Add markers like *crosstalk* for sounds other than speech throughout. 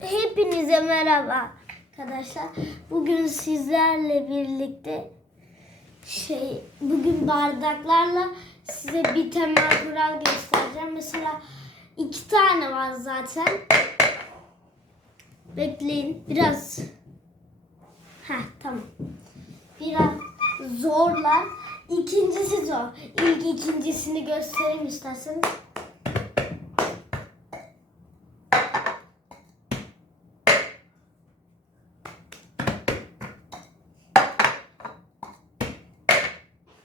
Hepinize merhaba arkadaşlar. Bugün sizlerle birlikte şey bugün bardaklarla size bir temel kural göstereceğim. Mesela iki tane var zaten. Bekleyin biraz. Ha tamam. Biraz zorlar. İkincisi zor. İlk ikincisini göstereyim isterseniz.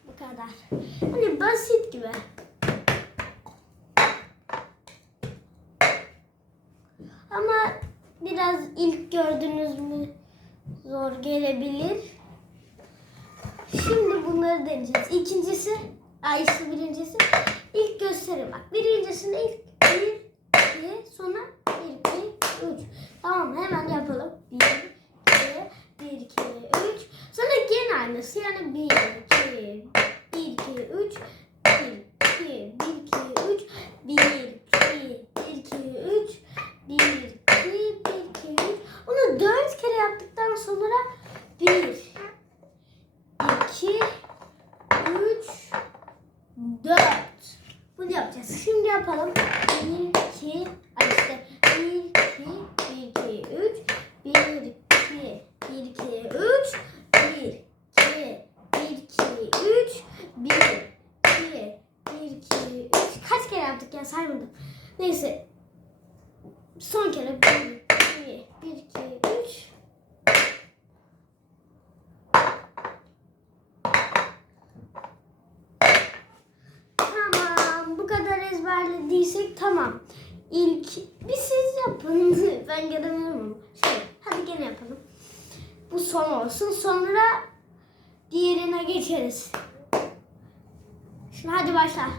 Bu kadar. Hani basit gibi. Ama biraz ilk gördünüz mü zor gelebilir. Şimdi bunları deneyeceğiz. İkincisi, ay birincisi ilk göstereyim bak. Birincisinde ilk bir, iki, sonra bir, iki, üç. Tamam hemen yapalım. Bir, iki, bir, iki, üç. Sonra gene aynısı yani bir, iki, 1, 2, 3, 1, 2, 1, 2, 3, 1, 2, 1, 2, 3, 1, 2, 1, 2, 3. Onu 4 kere yaptıktan sonra 1, 2, 3, 4. Bunu yapacağız. Şimdi yapalım. 1, 2, ay işte 1, 2, bir, iki, bir, iki, üç. Kaç kere yaptık ya saymadım. Neyse. Son kere bir, iki, bir, iki, üç. Tamam. Bu kadar ezberlediysek tamam. İlk bir siz yapın. *laughs* Ben göremiyorum. Şey, hadi gene yapalım. Bu son olsun. Sonra diğerine geçeriz. Şimdi hadi başla.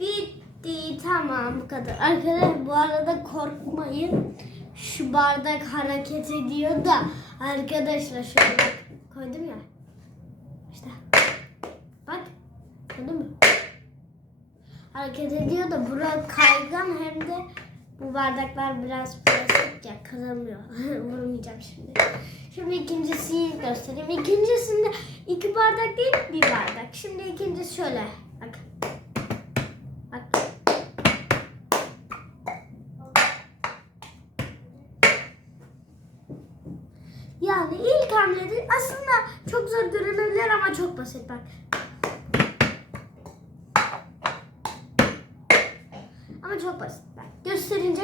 Bitti. Tamam bu kadar. Arkadaşlar bu arada korkmayın. Şu bardak hareket ediyor da arkadaşlar şöyle koydum ya. İşte. Bak. Gördün mü? Hareket ediyor da bura kaygan hem de bu bardaklar biraz plastik ya kırılmıyor. *laughs* Vurmayacağım şimdi. Şimdi ikincisiyi göstereyim. İkincisinde iki bardak değil bir bardak. Şimdi ikincisi şöyle. Bak. Bak. Yani ilk hamlede aslında çok zor görünebilir ama çok basit bak. Ama çok basit bak. Gösterince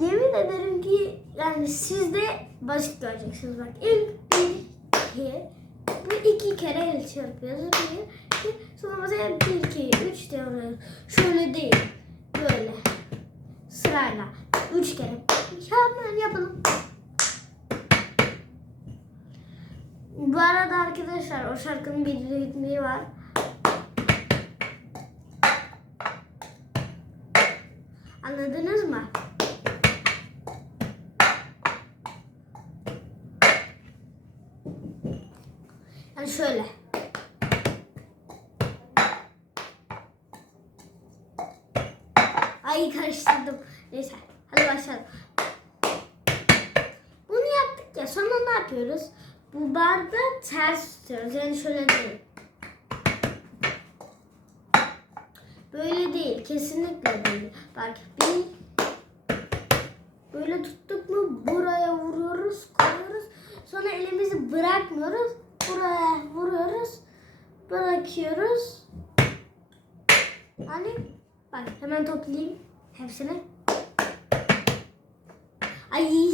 yemin ederim ki yani siz de basit göreceksiniz bak. İlk bir, iki, bu iki kere el çarpıyoruz. Bir, iki, sonra mesela bir, iki, üç diyoruz. Şöyle değil. Böyle. Sırayla. Üç kere. Hemen yapalım. Bu arada arkadaşlar o şarkının bir ritmi var. Anladınız mı? Yani şöyle. Ay karıştırdım. Neyse. Hadi başlayalım. Bunu yaptık ya. Sonra ne yapıyoruz? Bu bardağı ters tutuyoruz. Yani şöyle değil. Böyle değil. Kesinlikle değil. Bak bir böyle tuttuk mu buraya vuruyoruz, koyuyoruz. Sonra elimizi bırakmıyoruz. Buraya vuruyoruz. Bırakıyoruz. Hani bak hemen toplayayım hepsini. Ay.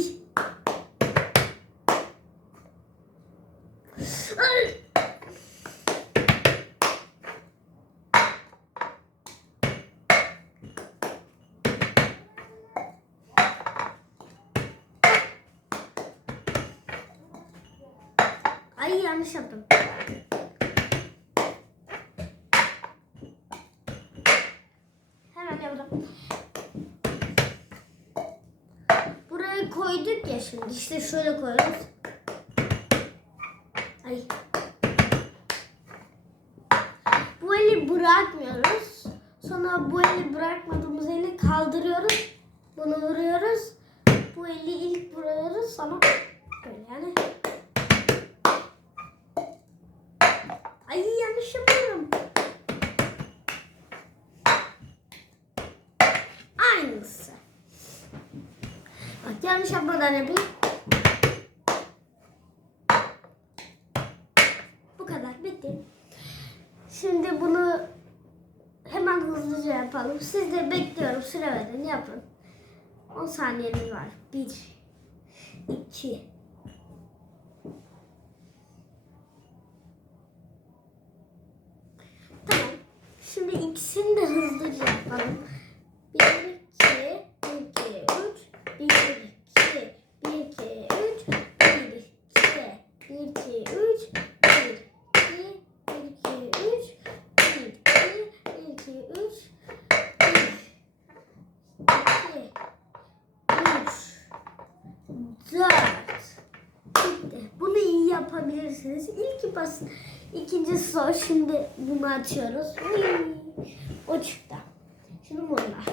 Yanlış yaptım. Hemen yapalım. Buraya koyduk ya şimdi. İşte şöyle koyuyoruz. Ay. Bu eli bırakmıyoruz. Sonra bu eli bırakmadığımız eli kaldırıyoruz. Bunu vuruyoruz. Bu eli ilk vuruyoruz. Sonra böyle yani. Ay yanlış yapıyorum. Aynısı. Bak yanlış yapmadan yapayım. Bu kadar bitti. Şimdi bunu hemen hızlıca yapalım. Siz de bekliyorum süre verin yapın. 10 saniyeniz var. 1 2 Tamam. Şimdi ikisini de hızlıca yapalım. 1 2 2 3 1 2 1 2 3 1 2 1 2 3 1 2 1 2 3 1 2 1 2 3 Dört. Bitti. Bunu iyi yapabilirsiniz. İlk basın. İkincisi zor. Şimdi bunu açıyoruz. O çıktı. Şimdi bunlar.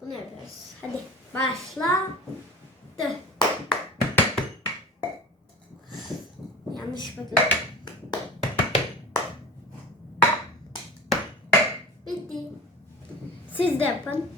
Bunu yapıyoruz. Hadi başla. Yanlış bakın. Bitti. Siz de yapın.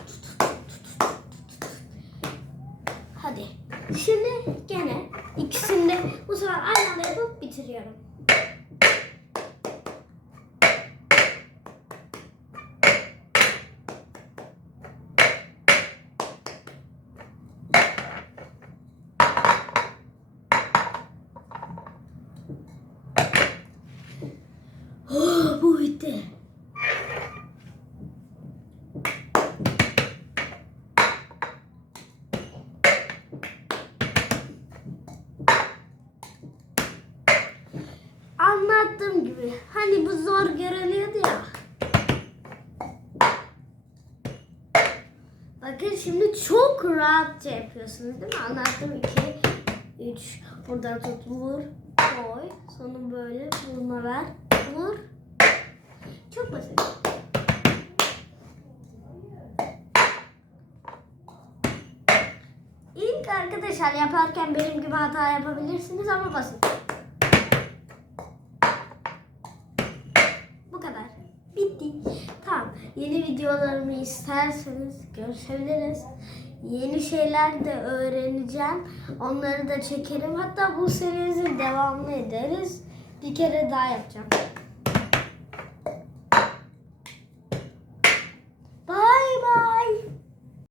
zor görünüyordu ya. Bakın şimdi çok rahatça yapıyorsunuz değil mi? Anlattım 2, 3. Buradan tut vur, koy. Sonra böyle vurma ver, vur. Çok basit. İlk arkadaşlar yaparken benim gibi hata yapabilirsiniz ama basit. Yeni videolarımı isterseniz görüşebiliriz. Yeni şeyler de öğreneceğim. Onları da çekerim. Hatta bu serimizin devamlı ederiz. Bir kere daha yapacağım.